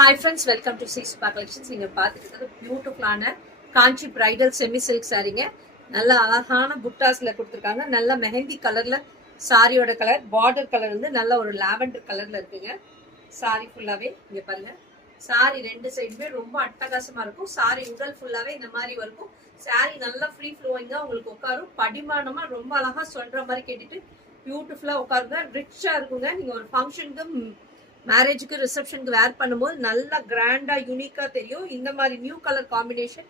Hi friends, welcome to Six Spa Collections. நீங்க பார்த்துட்டு பியூட்டிஃபுல்லான காஞ்சி பிரைடல் செமி சில்க் சாரீங்க. நல்ல அழகான புட்டாஸ்ல கொடுத்துருக்காங்க. நல்ல மெஹந்தி கலர்ல சாரியோட கலர், பார்டர் கலர் வந்து நல்ல ஒரு லாவெண்டர் கலர்ல இருக்குங்க. சாரி ஃபுல்லாவே இங்க பாருங்க. சாரி ரெண்டு சைடுமே ரொம்ப அட்டகாசமா இருக்கும். சாரி உடல் ஃபுல்லாவே இந்த மாதிரி இருக்கும். சாரி நல்லா ஃப்ரீ ஃப்ளோயிங்கா உங்களுக்கு உட்காரும். படிமானமா ரொம்ப அழகா சொல்ற மாதிரி கேட்டுட்டு பியூட்டிஃபுல்லா உட்காருங்க. ரிச்சா இருக்குங்க. நீங்க ஒரு ஃபங்க்ஷனுக்கு மேரேஜுக்கு ரிசப்ஷனுக்கு வேர் பண்ணும்போது நல்லா கிராண்டா யூனிக்கா தெரியும். இந்த மாதிரி நியூ கலர் காம்பினேஷன்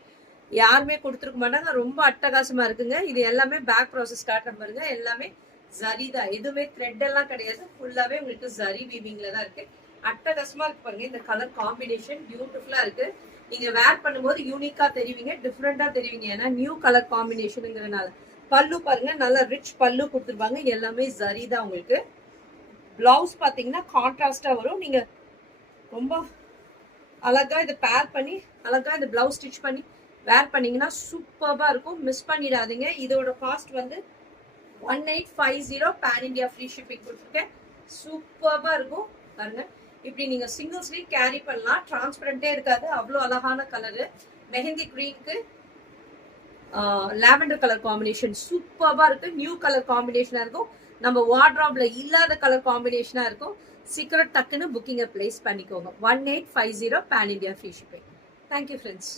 யாருமே கொடுத்துருக்க மாட்டாங்க. ரொம்ப அட்டகாசமா இருக்குங்க. இது எல்லாமே பேக் ப்ராசஸ் காட்டுற பாருங்க. எல்லாமே ஜரி தான், எதுவுமே த்ரெட் எல்லாம் கிடையாது. ஃபுல்லாவே உங்களுக்கு ஜரி வீவிங்ல தான் இருக்கு. அட்டகாசமா இருக்கு பாருங்க. இந்த கலர் காம்பினேஷன் பியூட்டிஃபுல்லா இருக்கு. நீங்க வேர் பண்ணும்போது யூனிக்கா தெரிவிங்க, டிஃப்ரெண்டா தெரிவிங்க. ஏன்னா நியூ கலர் காம்பினேஷனுங்கிறதுனால. பல்லு பாருங்க, நல்லா ரிச் பல்லு கொடுத்துருப்பாங்க. இது எல்லாமே ஜரி தான் உங்களுக்கு. பிளவுஸ் பார்த்தீங்கன்னா கான்ட்ராஸ்டா வரும். நீங்க ரொம்ப அழகா இதை பேர் பண்ணி அழகா இந்த பிளவுஸ் ஸ்டிச் பண்ணி வேர் பண்ணீங்கன்னா சூப்பர்பா இருக்கும். மிஸ் பண்ணிடாதீங்க. இதோட காஸ்ட் வந்து 1850 பேன் இண்டியா ஃப்ரீ ஷிப்பிங் கொடுத்துருக்கேன். சூப்பர்பா இருக்கும் பாருங்க. இப்படி நீங்க சிங்கிள் ஸ்லீவ் கேரி பண்ணலாம். டிரான்ஸ்பரண்டே இருக்காது. அவ்வளோ அழகான கலரு. மெஹந்தி கிரீனுக்கு லாவெண்டர் கலர் காம்பினேஷன் சூப்பர்பா இருக்கு. நியூ கலர் காம்பினேஷனா இருக்கும். நம்ம வார்ட்ராப்ல இல்லாத கலர் காம்பினேஷனா இருக்கும். சீக்கிரம் டக்குன்னு புக்கிங்கை பிளேஸ் பண்ணிக்கோங்க. 1850 pan India free shipping. Thank you friends.